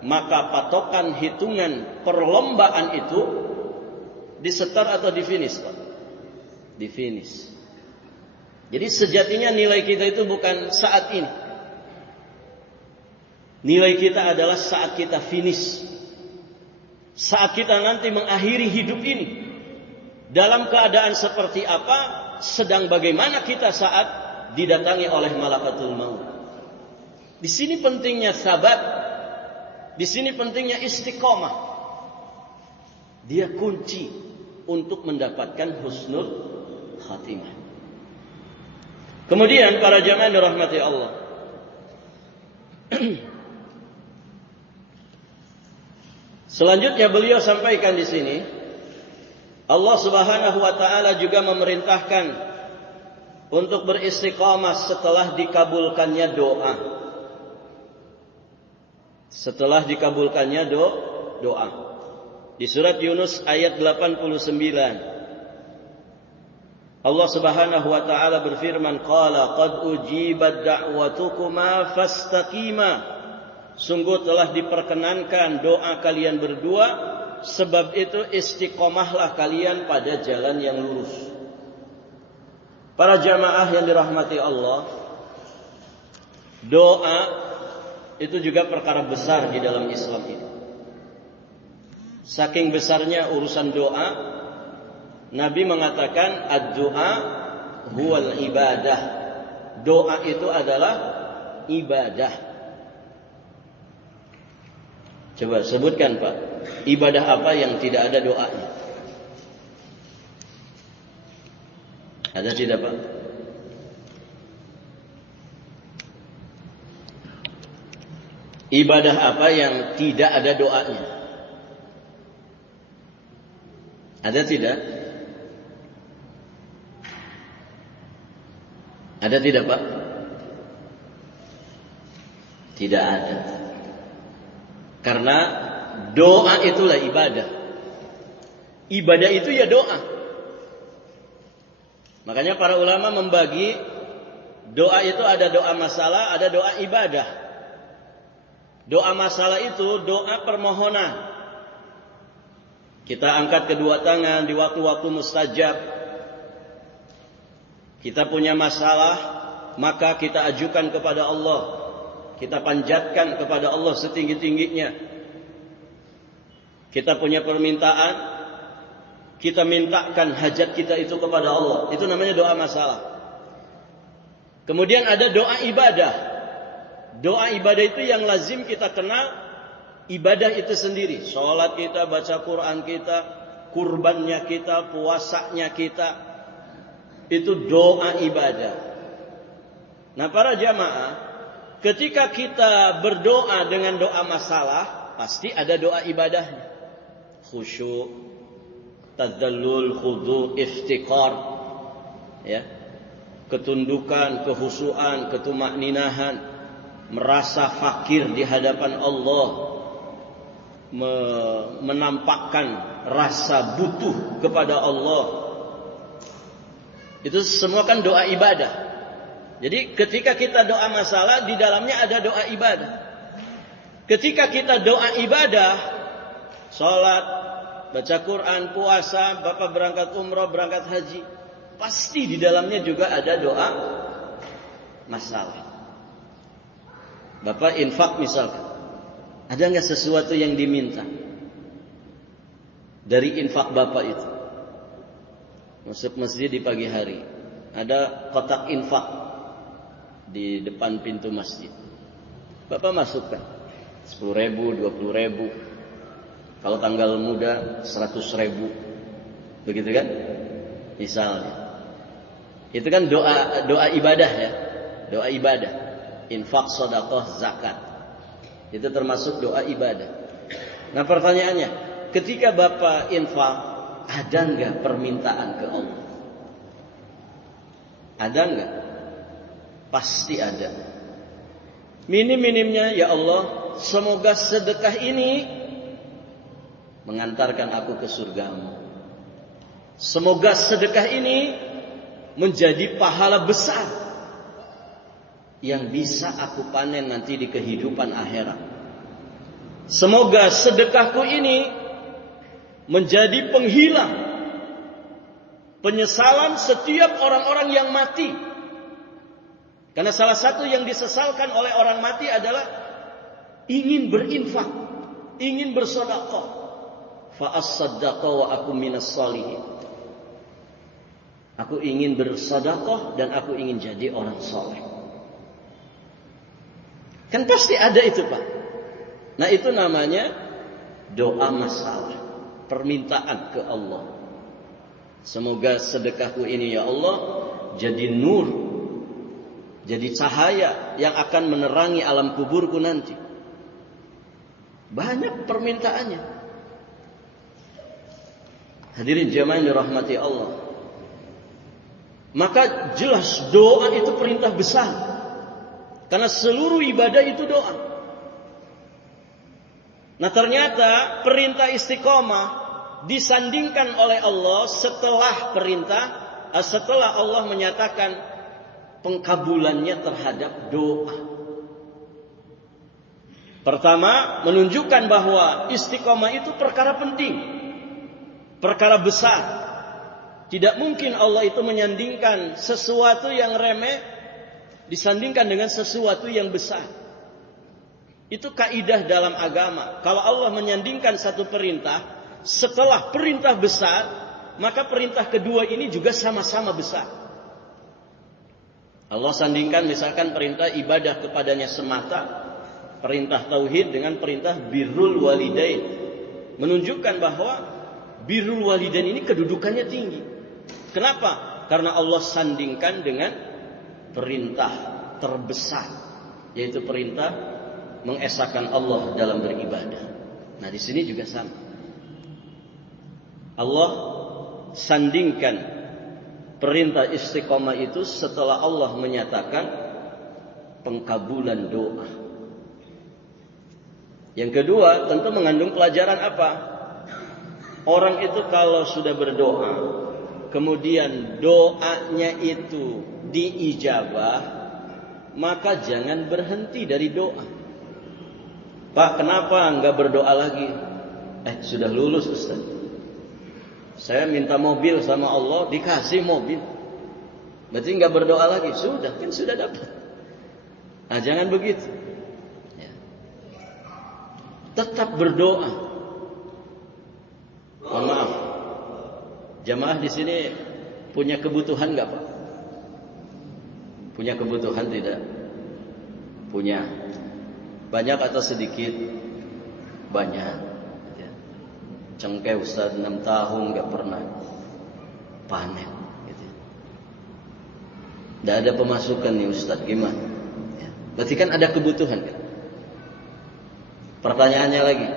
maka patokan hitungan perlombaan itu di start atau di finish, Pak? Di finish. Jadi sejatinya nilai kita itu bukan saat ini. Nilai kita adalah saat kita finish. Saat kita nanti mengakhiri hidup ini. Dalam keadaan seperti apa, sedang bagaimana kita saat didatangi oleh malakatul maut. Di sini pentingnya sabat, di sini pentingnya istiqomah. Dia kunci untuk mendapatkan husnul khatimah. Kemudian para jamaah dirahmati Allah, selanjutnya beliau sampaikan di sini, Allah Subhanahu wa taala juga memerintahkan untuk beristiqamah setelah dikabulkannya doa. Setelah dikabulkannya doa. Di surat Yunus ayat 89. Allah Subhanahu wa taala berfirman, "Qala qad ujibat da'watukuma fastaqima." Sungguh telah diperkenankan doa kalian berdua, sebab itu istiqomahlah kalian pada jalan yang lurus. Para jamaah yang dirahmati Allah, doa itu juga perkara besar di dalam Islam ini. Saking besarnya urusan doa, Nabi mengatakan ad-du'a huwal ibadah. Doa itu adalah ibadah. Coba sebutkan Pak, ibadah apa yang tidak ada doanya? Ada tidak Pak? Ibadah apa yang tidak ada doanya? Ada tidak? Ada tidak Pak? Tidak ada. Karena doa itulah ibadah. Ibadah itu ya doa. Makanya para ulama membagi doa itu ada doa masalah, ada doa ibadah. Doa masalah itu doa permohonan. Kita angkat kedua tangan di waktu-waktu mustajab. Kita punya masalah, maka kita ajukan kepada Allah. Kita panjatkan kepada Allah setinggi-tingginya. Kita punya permintaan, kita mintakan hajat kita itu kepada Allah. Itu namanya doa masalah. Kemudian ada doa ibadah. Doa ibadah itu yang lazim kita kenal, ibadah itu sendiri. Sholat kita, baca Quran kita, kurbannya kita, puasanya kita, itu doa ibadah. Nah para jamaah, ketika kita berdoa dengan doa masalah, pasti ada doa ibadahnya. Khusyuk, tadallul, khudu', iftiqar, ya, ketundukan, kehusuan, ketumakninahan, merasa fakir di hadapan Allah, menampakkan rasa butuh kepada Allah. Itu semua kan doa ibadah. Jadi ketika kita doa masalah, di dalamnya ada doa ibadah. Ketika kita doa ibadah, sholat, baca Quran, puasa, Bapak berangkat umrah, berangkat haji, pasti di dalamnya juga ada doa masalah. Bapak infak misalkan, ada nggak sesuatu yang diminta dari infak Bapak itu? Masuk masjid di pagi hari, ada kotak infak di depan pintu masjid. Bapak masukkan 10.000, 20.000. Kalau tanggal muda 100.000, begitu kan? Misalnya, itu kan doa ibadah ya, doa ibadah. Infak, sedekah, zakat, itu termasuk doa ibadah. Nah pertanyaannya, ketika Bapak infak, ada nggak permintaan ke Allah? Ada nggak? Pasti ada. Minim-minimnya, ya Allah, semoga sedekah ini mengantarkan aku ke surgamu. Semoga sedekah ini menjadi pahala besar yang bisa aku panen nanti di kehidupan akhirat. Semoga sedekahku ini menjadi penghilang penyesalan setiap orang-orang yang mati. Karena salah satu yang disesalkan oleh orang mati adalah ingin berinfak, ingin bersedekah. Fa as-saddaqa wa akum minas shalihin. Aku ingin bersedekah dan aku ingin jadi orang saleh. Kan pasti ada itu Pak. Nah itu namanya doa masalah, permintaan ke Allah. Semoga sedekahku ini ya Allah jadi nur, jadi cahaya yang akan menerangi alam kuburku nanti. Banyak permintaannya. Hadirin jamaah yang dirahmati Allah. Maka jelas doa itu perintah besar. Karena seluruh ibadah itu doa. Nah ternyata perintah istiqomah disandingkan oleh Allah setelah setelah Allah menyatakan pengkabulannya terhadap doa. Pertama, menunjukkan bahwa istiqomah itu perkara penting, perkara besar. Tidak mungkin Allah itu menyandingkan sesuatu yang remeh disandingkan dengan sesuatu yang besar. Itu kaidah dalam agama. Kalau Allah menyandingkan satu perintah, setelah perintah besar, maka perintah kedua ini juga sama-sama besar. Allah sandingkan misalkan perintah ibadah kepadanya semata, perintah tauhid dengan perintah birrul walidain. Menunjukkan bahwa birrul walidain ini kedudukannya tinggi. Kenapa? Karena Allah sandingkan dengan perintah terbesar, yaitu perintah mengesahkan Allah dalam beribadah. Nah, di sini juga sama. Allah sandingkan perintah istiqomah itu setelah Allah menyatakan pengkabulan doa. Yang kedua, tentu mengandung pelajaran apa? Orang itu kalau sudah berdoa, kemudian doanya itu diijabah, maka jangan berhenti dari doa. Pak, kenapa enggak berdoa lagi? Sudah lulus Ustaz. Saya minta mobil sama Allah, dikasih mobil. Berarti enggak berdoa lagi? Sudah, kan sudah dapat. Nah, jangan begitu. Ya. Tetap berdoa. Mohon maaf. Jamaah di sini punya kebutuhan enggak, Pak? Punya kebutuhan tidak? Punya. Banyak atau sedikit? Banyak. Ya. Cengkeh Ustaz 6 tahun enggak pernah panen. Gitu. Tidak ada pemasukan nih Ustaz, gimana? Ya. Berarti kan ada kebutuhan kan? Pertanyaannya lagi,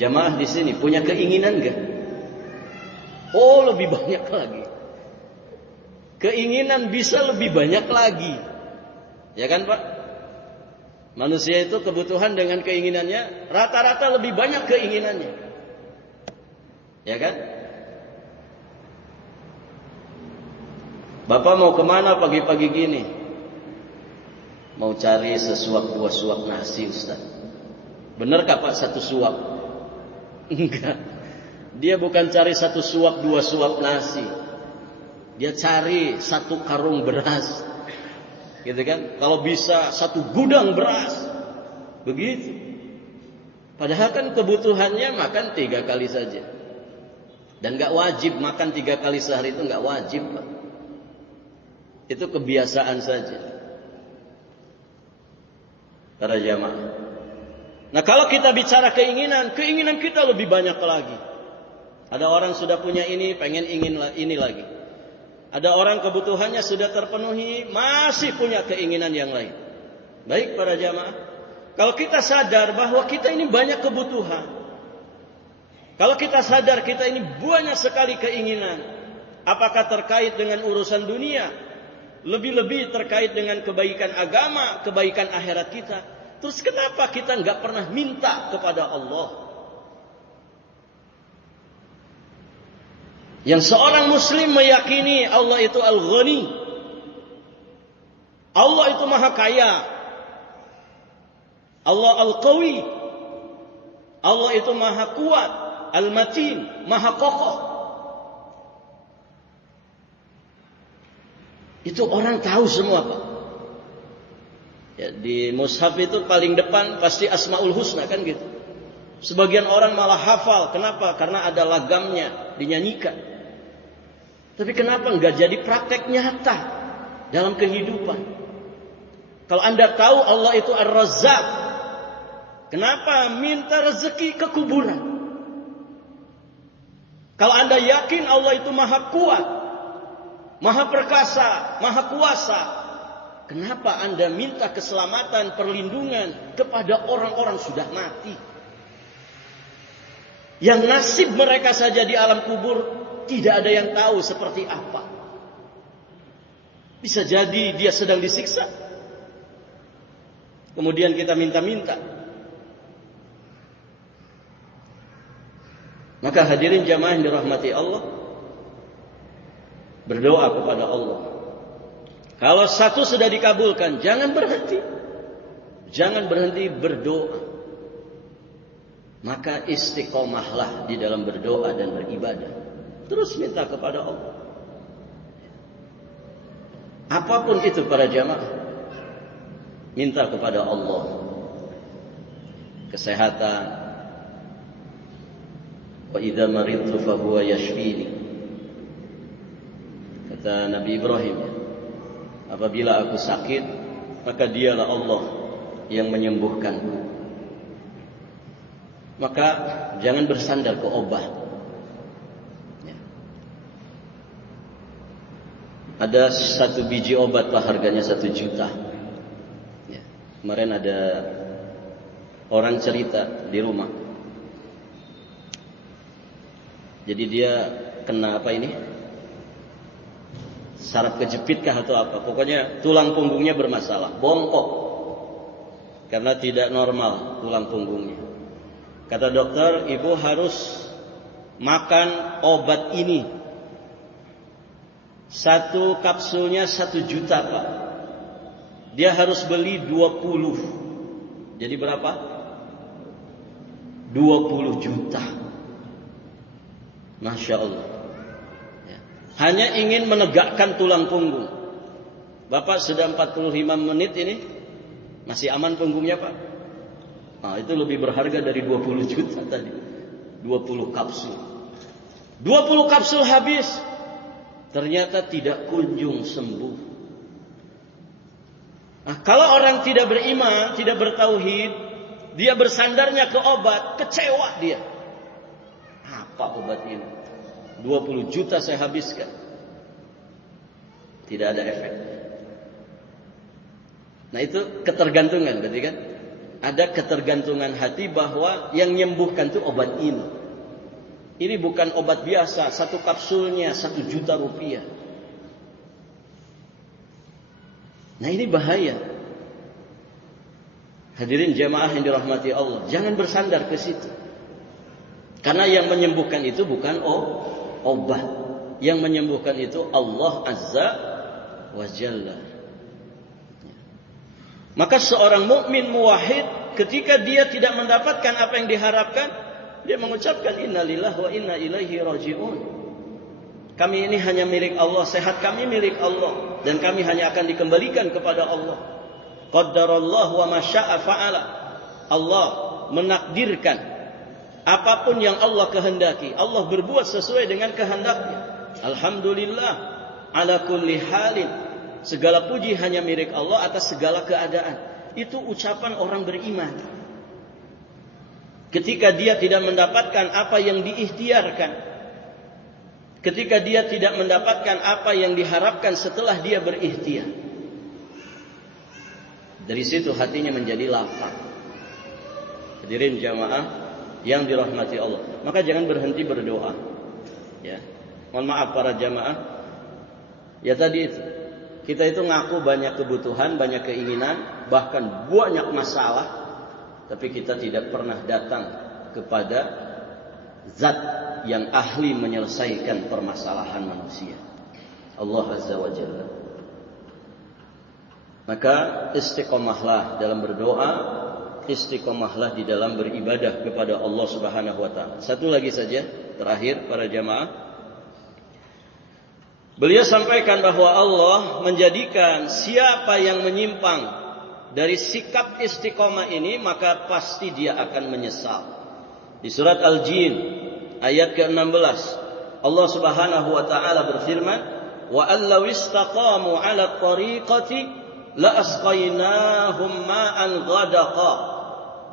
jamaah di sini punya keinginan enggak? Oh, lebih banyak lagi. Keinginan bisa lebih banyak lagi. Ya kan Pak? Manusia itu kebutuhan dengan keinginannya rata-rata lebih banyak keinginannya. Ya kan? Bapak mau kemana pagi-pagi gini? Mau cari sesuap 2 suap nasi Ustaz. Benarkah Pak 1 suap? Enggak. Dia bukan cari 1 suap 2 suap nasi. Dia cari 1 karung beras. Gitu kan? Kalau bisa 1 gudang beras. Begitu. Padahal kan kebutuhannya makan 3 kali saja. Dan gak wajib makan 3 kali sehari, itu gak wajib Pak. Itu kebiasaan saja. Para jamaah. Nah, kalau kita bicara keinginan kita lebih banyak lagi. Ada orang sudah punya ini, pengen ini lagi. Ada orang kebutuhannya sudah terpenuhi, masih punya keinginan yang lain. Baik para jamaah, kalau kita sadar bahwa kita ini banyak kebutuhan, kalau kita sadar kita ini banyak sekali keinginan, apakah terkait dengan urusan dunia, lebih-lebih terkait dengan kebaikan agama, kebaikan akhirat kita, terus kenapa kita nggak pernah minta kepada Allah? Yang seorang muslim meyakini Allah itu Al-Ghani. Allah itu maha kaya. Allah Al-Qawi. Allah itu maha kuat. Al-Matin, maha kokoh. Itu orang tahu semua Pak. Ya, di mushaf itu paling depan pasti Asmaul Husna kan gitu. Sebagian orang malah hafal. Kenapa? Karena ada lagamnya, dinyanyikan. Tapi kenapa enggak jadi praktek nyata dalam kehidupan? Kalau Anda tahu Allah itu Ar-Razzaq, kenapa minta rezeki ke kuburan? Kalau Anda yakin Allah itu maha kuat, maha perkasa, maha kuasa, kenapa Anda minta keselamatan, perlindungan kepada orang-orang sudah mati? Yang nasib mereka saja di alam kubur tidak ada yang tahu seperti apa. Bisa jadi dia sedang disiksa, kemudian kita minta-minta. Maka hadirin jamaah yang dirahmati Allah, berdoa kepada Allah. Kalau 1 sudah dikabulkan, jangan berhenti. Jangan berhenti berdoa. Maka istiqomahlah di dalam berdoa dan beribadah. Terus minta kepada Allah. Apapun itu para jamaah, minta kepada Allah. Kesehatan. Wa idza maridtu fa huwa yashfini. Kata Nabi Ibrahim, apabila aku sakit, maka dialah Allah yang menyembuhkanku. Maka jangan bersandar ke obat. Ya. Ada satu biji obat Pak, harganya 1 juta. Ya. Kemarin ada orang cerita di rumah. Jadi dia kena apa ini? Saraf kejepitkah atau apa? Pokoknya tulang punggungnya bermasalah, bongkok. Karena tidak normal tulang punggungnya. Kata dokter, ibu harus makan obat ini. 1 kapsulnya 1 juta Pak. Dia harus beli 20. Jadi berapa? 20 juta. Masya Allah. Ya. Hanya ingin menegakkan tulang punggung. Bapak sudah 45 menit ini. Masih aman punggungnya Pak? Nah, itu lebih berharga dari 20 juta tadi. 20 kapsul. 20 kapsul habis. Ternyata tidak kunjung sembuh. Nah, kalau orang tidak beriman, tidak bertauhid, dia bersandarnya ke obat, kecewa dia. Apa obat ini? 20 juta saya habiskan. Tidak ada efek. Nah, itu ketergantungan berarti kan? Ada ketergantungan hati bahwa yang menyembuhkan itu obat ini. Ini bukan obat biasa, 1 kapsulnya 1 juta rupiah. Nah, ini bahaya. Hadirin jamaah yang dirahmati Allah, jangan bersandar ke situ. Karena yang menyembuhkan itu bukan obat. Yang menyembuhkan itu Allah Azza wa Jalla. Maka seorang mukmin muwahhid ketika dia tidak mendapatkan apa yang diharapkan, dia mengucapkan innalillahi wa inna ilaihi raji'un. Kami ini hanya milik Allah, sehat kami milik Allah, dan kami hanya akan dikembalikan kepada Allah. Qaddarallahu wa ma syaa fa'ala. Allah menakdirkan apapun yang Allah kehendaki. Allah berbuat sesuai dengan kehendaknya. Alhamdulillah ala kulli halin. Segala puji hanya milik Allah atas segala keadaan. Itu ucapan orang beriman. Ketika dia tidak mendapatkan apa yang diikhtiarkan, ketika dia tidak mendapatkan apa yang diharapkan setelah dia berikhtiar, dari situ hatinya menjadi lapang. Hadirin jamaah yang dirahmati Allah, maka jangan berhenti berdoa. Ya, mohon maaf para jamaah. Ya tadi itu. Kita itu ngaku banyak kebutuhan, banyak keinginan, bahkan banyak masalah, tapi kita tidak pernah datang kepada zat yang ahli menyelesaikan permasalahan manusia, Allah Azza wa Jalla. Maka istiqomahlah dalam berdoa, istiqomahlah di dalam beribadah kepada Allah Subhanahu wa taala. Satu lagi saja, terakhir para jamaah. Beliau sampaikan bahwa Allah menjadikan siapa yang menyimpang dari sikap istiqomah ini, maka pasti dia akan menyesal. Di surat Al-Jin ayat ke-16, Allah Subhanahu wa taala berfirman, "Wa allaw istaqamu 'ala tariqati la asqainahum ma'an ghadaqa."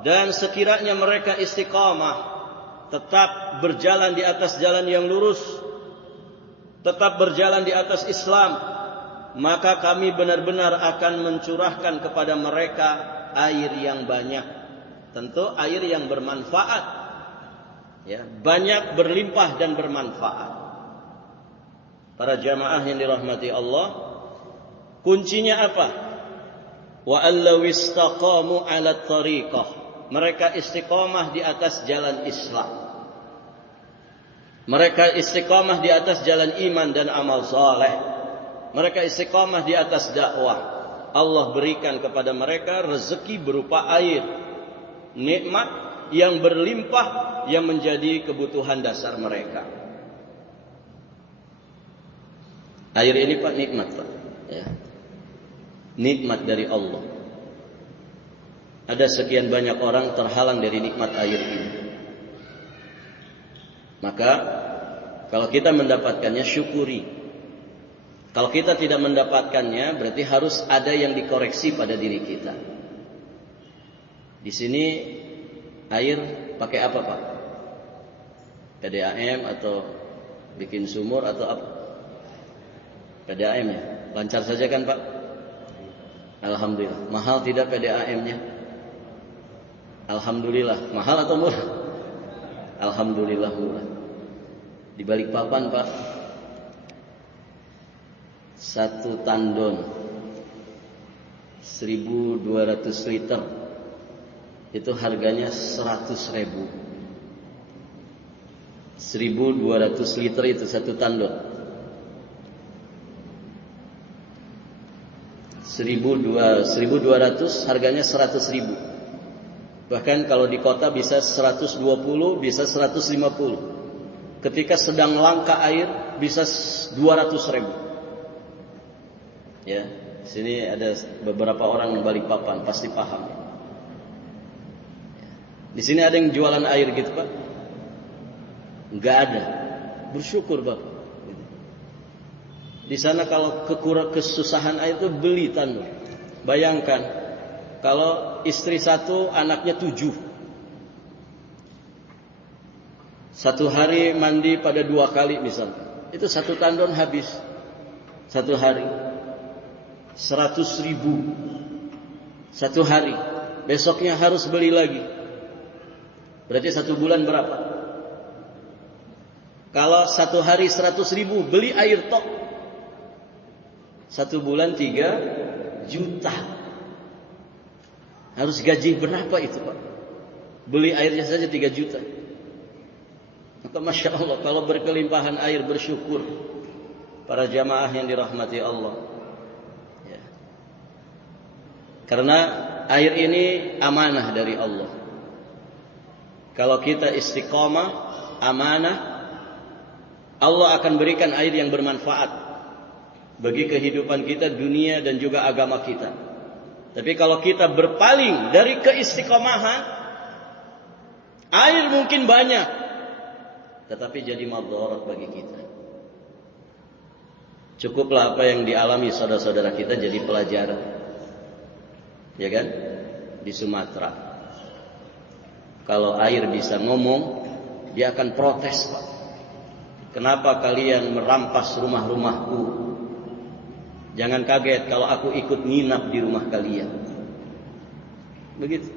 Dan sekiranya mereka istiqamah, tetap berjalan di atas jalan yang lurus, tetap berjalan di atas Islam, maka kami benar-benar akan mencurahkan kepada mereka air yang banyak. Tentu air yang bermanfaat, ya, banyak, berlimpah dan bermanfaat. Para jamaah yang dirahmati Allah, kuncinya apa? Wa allaw istaqamu 'ala tariqah. Mereka istiqamah di atas jalan Islam. Mereka istiqamah di atas jalan iman dan amal saleh. Mereka istiqamah di atas dakwah. Allah berikan kepada mereka rezeki berupa air, nikmat yang berlimpah yang menjadi kebutuhan dasar mereka. Air ini Pak nikmat Pak, ya. Nikmat dari Allah. Ada sekian banyak orang terhalang dari nikmat air ini. Maka kalau kita mendapatkannya syukuri. Kalau kita tidak mendapatkannya berarti harus ada yang dikoreksi pada diri kita. Di sini air pakai apa Pak? PDAM atau bikin sumur atau apa? PDAM ya. Lancar saja kan Pak? Alhamdulillah. Mahal tidak PDAM-nya? Alhamdulillah. Mahal atau murah? Alhamdulillah murah. Di Balikpapan Pak, 1 tandon 1.200 liter itu harganya 100.000. 1.200 liter itu 1 tandon. 1.200 harganya 100.000. Bahkan kalau di kota bisa 120, bisa 150. Ketika sedang langka air bisa 200.000. Ya, sini ada beberapa orang di Balikpapan pasti paham. Di sini ada yang jualan air gitu Pak? Enggak ada. Bersyukur Bapak. Di sana kalau kesusahan air itu beli tandon. Bayangkan kalau istri 1, anaknya 7. 1 hari mandi pada 2 kali misalnya. Itu 1 tandon habis 1 hari. 100.000 1 hari. Besoknya harus beli lagi. Berarti 1 bulan berapa? Kalau 1 hari 100.000 beli air tok, 1 bulan 3 juta. Harus gaji berapa itu Pak? Beli airnya saja 3 juta. Maka Masya Allah, kalau berkelimpahan air bersyukur. Para jamaah yang dirahmati Allah, ya. Karena air ini amanah dari Allah. Kalau kita istiqamah, amanah, Allah akan berikan air yang bermanfaat bagi kehidupan kita, dunia dan juga agama kita. Tapi kalau kita berpaling dari keistiqomahan, air mungkin banyak, tetapi jadi madarat bagi kita. Cukuplah apa yang dialami saudara-saudara kita jadi pelajaran. Ya kan? Di Sumatera. Kalau air bisa ngomong, dia akan protes, Pak. Kenapa kalian merampas rumah-rumahku? Jangan kaget kalau aku ikut nginap di rumah kalian. Begitu.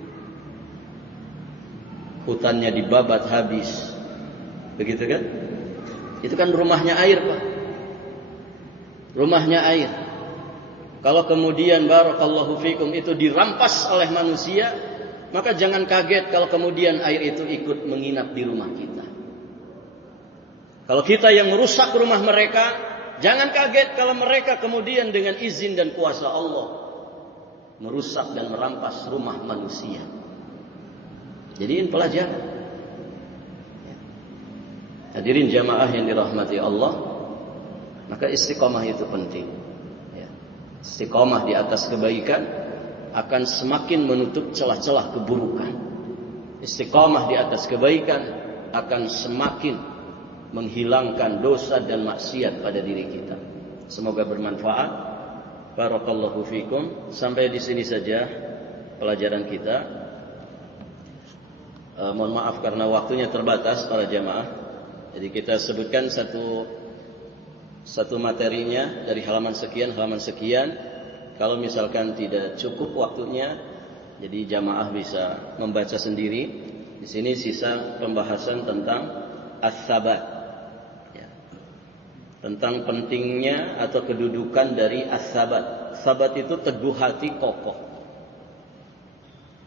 Hutannya dibabat habis. Begitu kan? Itu kan rumahnya air, Pak. Rumahnya air. Kalau kemudian barakallahu fikum itu dirampas oleh manusia, maka jangan kaget kalau kemudian air itu ikut menginap di rumah kita. Kalau kita yang merusak rumah mereka, jangan kaget kalau mereka kemudian dengan izin dan kuasa Allah merusak dan merampas rumah manusia. Jadiin pelajaran. Hadirin jamaah yang dirahmati Allah, maka istiqamah itu penting. Istiqamah di atas kebaikan akan semakin menutup celah-celah keburukan. Istiqamah di atas kebaikan akan semakin menghilangkan dosa dan maksiat pada diri kita. Semoga bermanfaat. Barakallahu fikum. Sampai di sini saja pelajaran kita. Mohon maaf karena waktunya terbatas para jamaah. Jadi kita sebutkan satu materinya dari halaman sekian. Kalau misalkan tidak cukup waktunya, jadi jamaah bisa membaca sendiri. Di sini sisa pembahasan tentang as-sabat, ya. Tentang pentingnya atau kedudukan dari as-sabat. Sabat itu teguh hati, kokoh.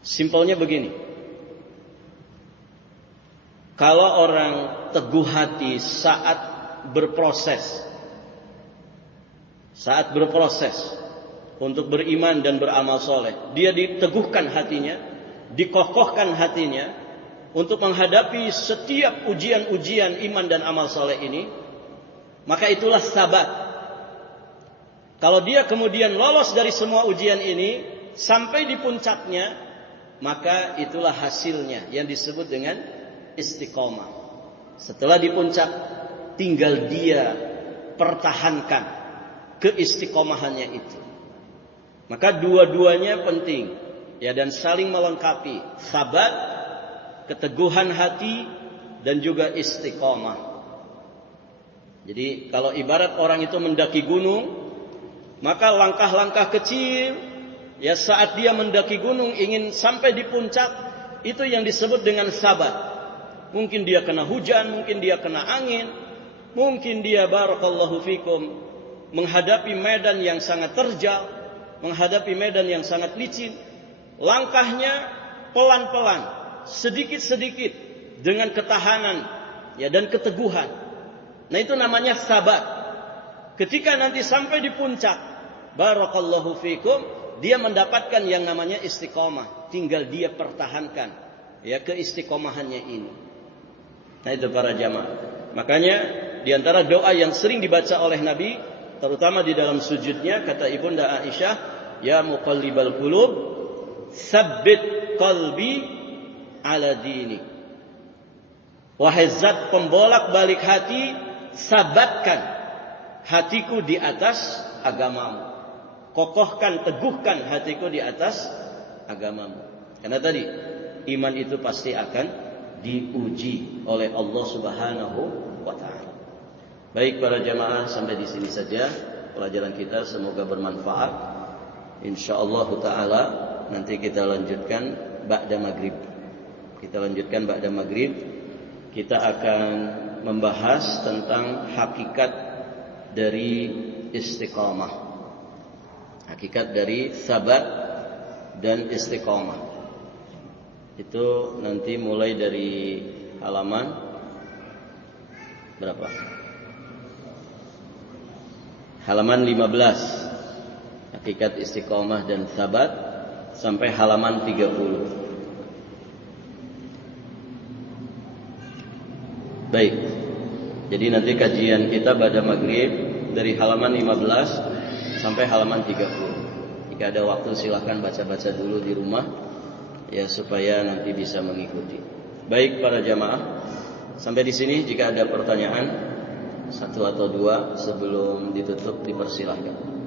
Simpelnya begini. Kalau orang teguh hati saat berproses, untuk beriman dan beramal soleh. Dia diteguhkan hatinya, dikokohkan hatinya untuk menghadapi setiap ujian-ujian iman dan amal soleh ini. Maka itulah sabat. Kalau dia kemudian lolos dari semua ujian ini sampai di puncaknya, maka itulah hasilnya yang disebut dengan istiqomah. Setelah di puncak, tinggal dia pertahankan keistiqomahannya itu. Maka dua-duanya penting, ya, dan saling melengkapi. Sabat, keteguhan hati, dan juga istiqomah. Jadi kalau ibarat orang itu mendaki gunung, maka langkah-langkah kecil, ya, saat dia mendaki gunung ingin sampai di puncak, itu yang disebut dengan sabat. Mungkin dia kena hujan, mungkin dia kena angin, mungkin dia, barakallahu fikum, menghadapi medan yang sangat terjal, menghadapi medan yang sangat licin. Langkahnya pelan-pelan, sedikit-sedikit, dengan ketahanan, ya, dan keteguhan. Nah, itu namanya sabat. Ketika nanti sampai di puncak, barakallahu fikum, dia mendapatkan yang namanya istiqomah. Tinggal dia pertahankan, ya, keistiqomahannya ini. Nah, itu para jamaah. Makanya di antara doa yang sering dibaca oleh Nabi, terutama di dalam sujudnya, kata Ibunda Aisyah, ya muqallibal qulub, tsabbit qalbi ala dinik. Wahai zat pembolak-balik hati, sabatkan hatiku di atas agamamu. Kokohkan, teguhkan hatiku di atas agamamu. Karena tadi iman itu pasti akan diuji oleh Allah Subhanahu wa taala. Baik para jamaah, sampai di sini saja pelajaran kita, semoga bermanfaat. Insyaallah taala nanti kita lanjutkan ba'da maghrib. Kita akan membahas tentang hakikat dari istiqamah. Hakikat dari sabat dan istiqamah. Itu nanti mulai dari halaman berapa? Halaman 15. Hakikat istiqamah dan sabat sampai halaman 30. Baik. Jadi nanti kajian kita pada maghrib dari halaman 15 sampai halaman 30. Jika ada waktu silahkan baca-baca dulu di rumah, ya, supaya nanti bisa mengikuti. Baik para jamaah, sampai di sini. Jika ada pertanyaan satu atau dua sebelum ditutup, dipersilahkan.